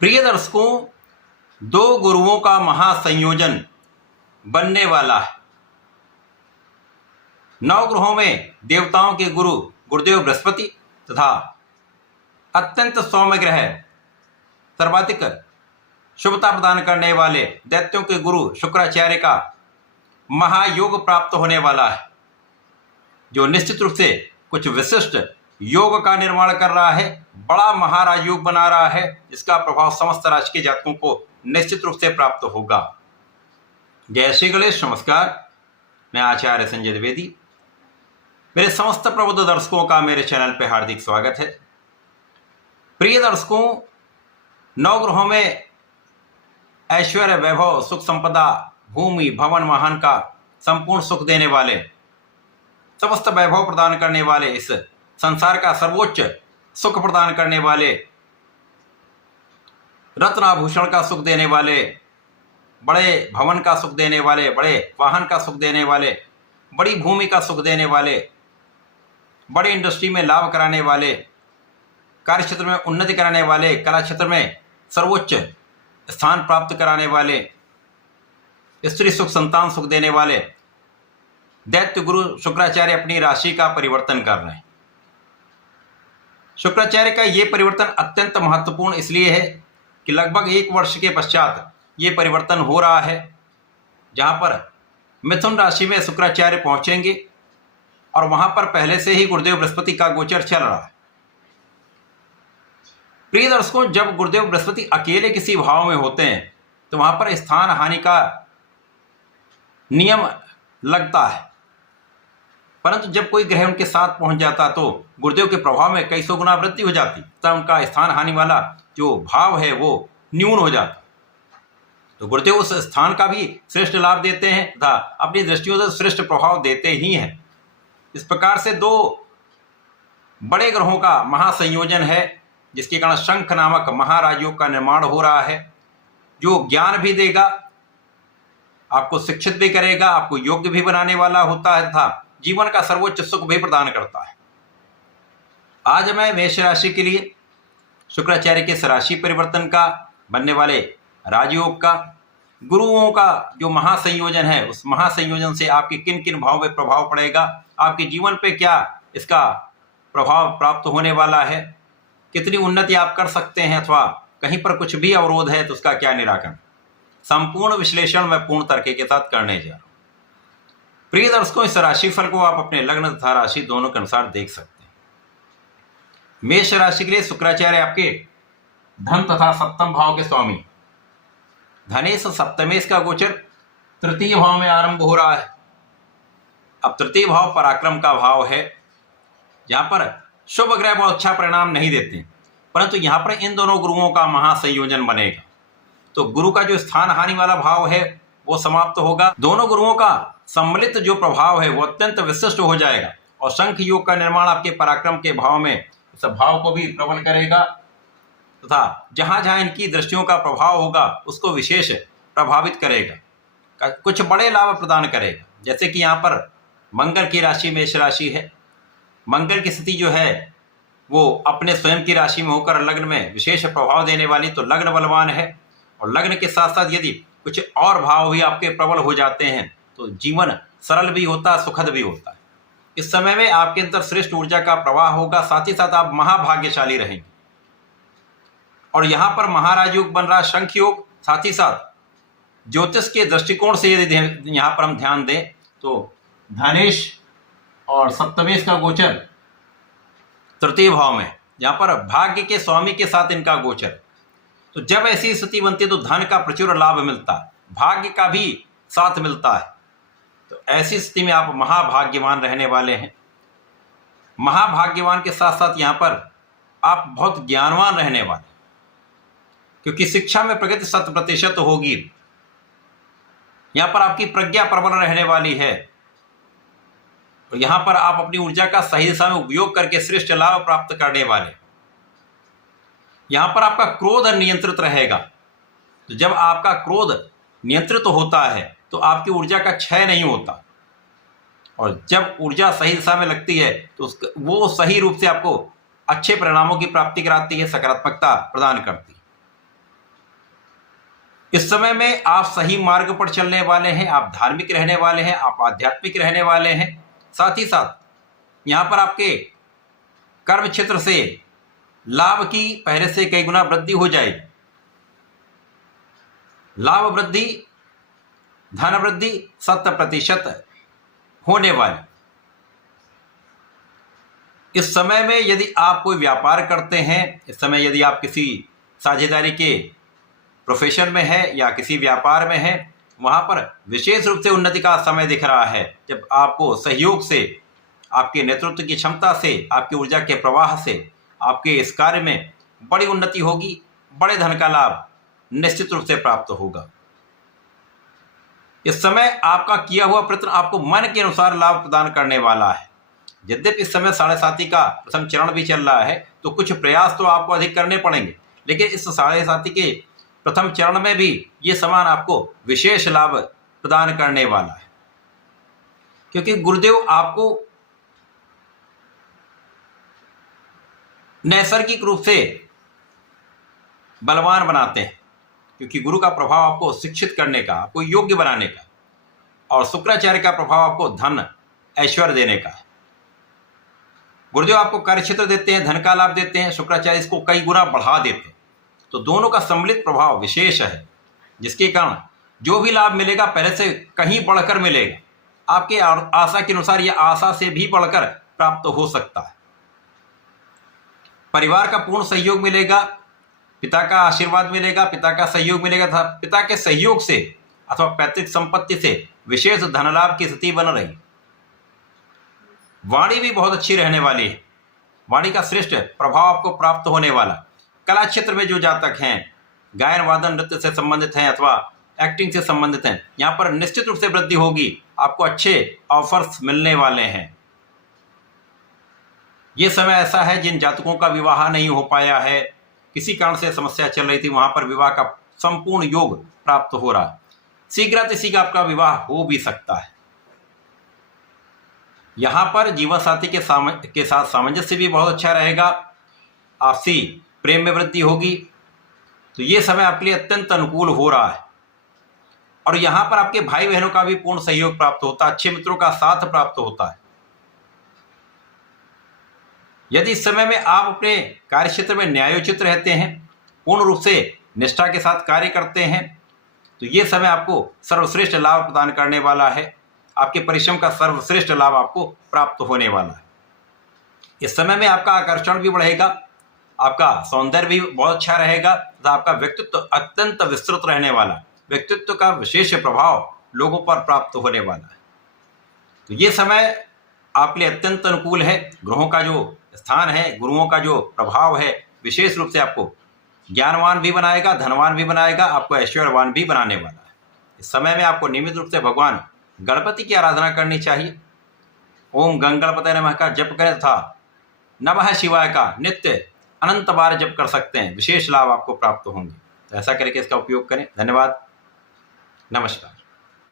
प्रिय दर्शकों, दो गुरुओं का महासंयोजन बनने वाला है। नवग्रहों में देवताओं के गुरु गुरुदेव बृहस्पति तथा अत्यंत सौम्य ग्रह सर्वाधिक शुभता प्रदान करने वाले दैत्यों के गुरु शुक्राचार्य का महायोग प्राप्त होने वाला है, जो निश्चित रूप से कुछ विशिष्ट योग का निर्माण कर रहा है। बड़ा महाराज योग बना रहा है, जिसका प्रभाव समस्त राशि के जातकों को निश्चित रूप से प्राप्त होगा। जय श्री गणेश। नमस्कार, मैं आचार्य संजय द्विवेदी। मेरे समस्त प्रबुद्ध दर्शकों का मेरे चैनल पर हार्दिक स्वागत है। प्रिय दर्शकों, नवग्रहों में ऐश्वर्य, वैभव, सुख, संपदा, भूमि, भवन, वाहन का संपूर्ण सुख देने वाले, समस्त वैभव प्रदान करने वाले, इस संसार का सर्वोच्च सुख प्रदान करने वाले, रत्नाभूषण का सुख देने वाले, बड़े भवन का सुख देने वाले, बड़े वाहन का सुख देने वाले, बड़ी भूमि का सुख देने वाले, बड़ी इंडस्ट्री में लाभ कराने वाले, कार्य क्षेत्र में उन्नति कराने वाले, कला क्षेत्र में सर्वोच्च स्थान प्राप्त कराने वाले, स्त्री सुख, संतान सुख देने वाले दैत्य गुरु शुक्राचार्य अपनी राशि का परिवर्तन कर रहे हैं। शुक्राचार्य का ये परिवर्तन अत्यंत महत्वपूर्ण इसलिए है कि लगभग 1 वर्ष के पश्चात ये परिवर्तन हो रहा है, जहां पर मिथुन राशि में शुक्राचार्य पहुंचेंगे और वहां पर पहले से ही गुरुदेव बृहस्पति का गोचर चल रहा है। प्रिय दर्शकों, जब गुरुदेव बृहस्पति अकेले किसी भाव में होते हैं तो वहां पर स्थान हानि का नियम लगता है, परंतु जब कोई ग्रह उनके साथ पहुंच जाता तो गुरुदेव के प्रभाव में कई सौ गुना वृद्धि हो जाती, तब उनका स्थान हानि वाला जो भाव है वो न्यून हो जाता। तो गुरुदेव उस स्थान का भी श्रेष्ठ लाभ देते हैं तथा अपनी दृष्टियों से श्रेष्ठ प्रभाव देते ही हैं। इस प्रकार से दो बड़े ग्रहों का महासंयोजन है, जिसके कारण शंख नामक महाराजयोग का निर्माण हो रहा है, जो ज्ञान भी देगा, आपको शिक्षित भी करेगा, आपको योग्य भी बनाने वाला होता है तथा जीवन का सर्वोच्च सुख भी प्रदान करता है। आज मैं मेष राशि के लिए शुक्राचार्य के राशि परिवर्तन का, बनने वाले राजयोग का, गुरुओं का जो महासंयोजन है, उस महासंयोजन से आपके किन किन भाव में प्रभाव पड़ेगा, आपके जीवन पे क्या इसका प्रभाव प्राप्त होने वाला है, कितनी उन्नति आप कर सकते हैं अथवा कहीं पर कुछ भी अवरोध है तो उसका क्या निराकरण, संपूर्ण विश्लेषण मैं पूर्ण तरीके के साथ करने जा रहा हूं। प्रिय दर्शकों, इस राशिफल को आप अपने लग्न तथा राशि दोनों के अनुसार देख सकते हैं। मेष राशि के लिए शुक्राचार्य आपके धन तथा सप्तम भाव के स्वामी, धनेश सप्तमेश का गोचर तृतीय भाव में आरंभ हो रहा है। अब तृतीय भाव पराक्रम का भाव है, जहां पर शुभ ग्रह बहुत अच्छा परिणाम नहीं देते, परंतु यहां पर इन दोनों गुरुओं का महासंयोजन बनेगा तो गुरु का जो स्थान हानि वाला भाव है वो समाप्त होगा। दोनों गुरुओं का सम्मिलित जो प्रभाव है वो अत्यंत विशिष्ट हो जाएगा और शंख योग का निर्माण आपके पराक्रम के भाव में इस भाव को भी प्रबल करेगा तथा जहां जहां इनकी दृष्टियों का प्रभाव होगा उसको विशेष प्रभावित करेगा, कुछ बड़े लाभ प्रदान करेगा। जैसे कि यहाँ पर मंगल की राशि मेष राशि है, मंगल की स्थिति जो है वो अपने स्वयं की राशि में होकर लग्न में विशेष प्रभाव देने वाली, तो लग्न बलवान है और लग्न के साथ साथ यदि कुछ और भाव भी आपके प्रबल हो जाते हैं तो जीवन सरल भी होता है, सुखद भी होता है। इस समय में आपके अंदर श्रेष्ठ ऊर्जा का प्रवाह होगा, साथ ही साथ आप महाभाग्यशाली रहेंगे। और यहाँ पर महाराज योग बन रहा शंख योग, साथ ही साथ ज्योतिष के दृष्टिकोण से यदि यहाँ पर हम ध्यान दें तो धनेश और सप्तमेश का गोचर तृतीय भाव में, यहाँ पर भाग्य के स्वामी के साथ इनका गोचर। तो जब ऐसी स्थिति बनती है तो धन का प्रचुर लाभ मिलता है, भाग्य का भी साथ मिलता है। तो ऐसी स्थिति में आप महाभाग्यवान रहने वाले हैं। महाभाग्यवान के साथ साथ यहाँ पर आप बहुत ज्ञानवान रहने वाले, क्योंकि शिक्षा में प्रगति 100% होगी। यहाँ पर आपकी प्रज्ञा प्रबल रहने वाली है और यहाँ पर आप अपनी ऊर्जा का सही दिशा में उपयोग करके श्रेष्ठ लाभ प्राप्त करने वाले। यहाँ पर आपका क्रोध नियंत्रित रहेगा, तो जब आपका क्रोध नियंत्रित होता है तो आपकी ऊर्जा का क्षय नहीं होता और जब ऊर्जा सही दिशा में लगती है तो वो सही रूप से आपको अच्छे परिणामों की प्राप्ति कराती है, सकारात्मकता प्रदान करती है। इस समय में आप सही मार्ग पर चलने वाले हैं, आप धार्मिक रहने वाले हैं, आप आध्यात्मिक रहने वाले हैं। साथ ही साथ यहाँ पर आपके कर्म क्षेत्र से लाभ की पहले से कई गुना वृद्धि हो जाएगी। लाभ वृद्धि, धन वृद्धि 100% होने वाली। इस समय में यदि आप कोई व्यापार करते हैं, इस समय यदि आप किसी साझेदारी के प्रोफेशन में है या किसी व्यापार में है, वहाँ पर विशेष रूप से उन्नति का समय दिख रहा है, जब आपको सहयोग से, आपके नेतृत्व की क्षमता से, आपकी ऊर्जा के प्रवाह से आपके इस कार्य में बड़ी उन्नति होगी, बड़े धन का लाभ निश्चित रूप से प्राप्त होगा। इस समय आपका किया हुआ प्रयत्न आपको मन के अनुसार लाभ प्रदान करने वाला है। यद्यपि इस समय 7.5 का प्रथम चरण भी चल रहा है, तो कुछ प्रयास तो आपको अधिक करने पड़ेंगे, लेकिन इस 7.5 के प्रथम चरण में भी ये समान आपको विशेष लाभ प्रदान करने वाला है, क्योंकि गुरुदेव आपको नैसर्गिक रूप से बलवान बनाते हैं, क्योंकि गुरु का प्रभाव आपको शिक्षित करने का, आपको योग्य बनाने का, और शुक्राचार्य का प्रभाव आपको धन ऐश्वर्य देने का है। गुरुदेव आपको कार्य क्षेत्र देते हैं, धन का लाभ देते हैं, शुक्राचार्य इसको कई गुना बढ़ा देते हैं। तो दोनों का सम्मिलित प्रभाव विशेष है, जिसके कारण जो भी लाभ मिलेगा पहले से कहीं बढ़कर मिलेगा। आपके आशा के अनुसार यह आशा से भी बढ़कर प्राप्त हो सकता है। परिवार का पूर्ण सहयोग मिलेगा, पिता का आशीर्वाद मिलेगा, पिता का सहयोग मिलेगा तथा पिता के सहयोग से अथवा पैतृक संपत्ति से विशेष धन लाभ की स्थिति बन रही। वाणी भी बहुत अच्छी रहने वाली है, वाणी का श्रेष्ठ प्रभाव आपको प्राप्त होने वाला। कला क्षेत्र में जो जातक हैं, गायन वादन नृत्य से संबंधित हैं अथवा एक्टिंग से संबंधित हैं, यहाँ पर निश्चित रूप से वृद्धि होगी, आपको अच्छे ऑफर्स मिलने वाले हैं। ये समय ऐसा है जिन जातकों का विवाह नहीं हो पाया है, किसी कारण से समस्या चल रही थी, वहां पर विवाह का संपूर्ण योग प्राप्त हो रहा है। शीघ्र आपका विवाह हो भी सकता है। यहाँ पर जीवन साथी के साथ सामंजस्य भी बहुत अच्छा रहेगा, आपसी प्रेम में वृद्धि होगी। तो ये समय आपके लिए अत्यंत अनुकूल हो रहा है, और यहाँ पर आपके भाई बहनों का भी पूर्ण सहयोग प्राप्त होता है, अच्छे मित्रों का साथ प्राप्त होता है। यदि इस समय में आप अपने कार्य क्षेत्र में न्यायोचित रहते हैं, पूर्ण रूप से निष्ठा के साथ कार्य करते हैं, तो ये समय आपको सर्वश्रेष्ठ लाभ प्रदान करने वाला है। आपके परिश्रम का सर्वश्रेष्ठ लाभ आपको प्राप्त होने वाला है। इस समय में आपका आकर्षण भी बढ़ेगा, आपका सौंदर्य भी बहुत अच्छा रहेगा तथा आपका व्यक्तित्व अत्यंत विस्तृत रहने वाला, व्यक्तित्व का विशेष प्रभाव लोगों पर प्राप्त होने वाला है। तो ये समय आपके लिए अत्यंत अनुकूल है। ग्रहों का जो स्थान है, गुरुओं का जो प्रभाव है, विशेष रूप से आपको ज्ञानवान भी बनाएगा, धनवान भी बनाएगा, आपको ऐश्वर्यवान भी बनाने वाला है। इस समय में आपको नियमित रूप से भगवान गणपति की आराधना करनी चाहिए। ओम गंगणपतये नमः का जप करें तथा नमः शिवाय का नित्य अनंत बार जप कर सकते हैं, विशेष लाभ आपको प्राप्त होंगे। तो ऐसा करके इसका उपयोग करें। धन्यवाद, नमस्कार।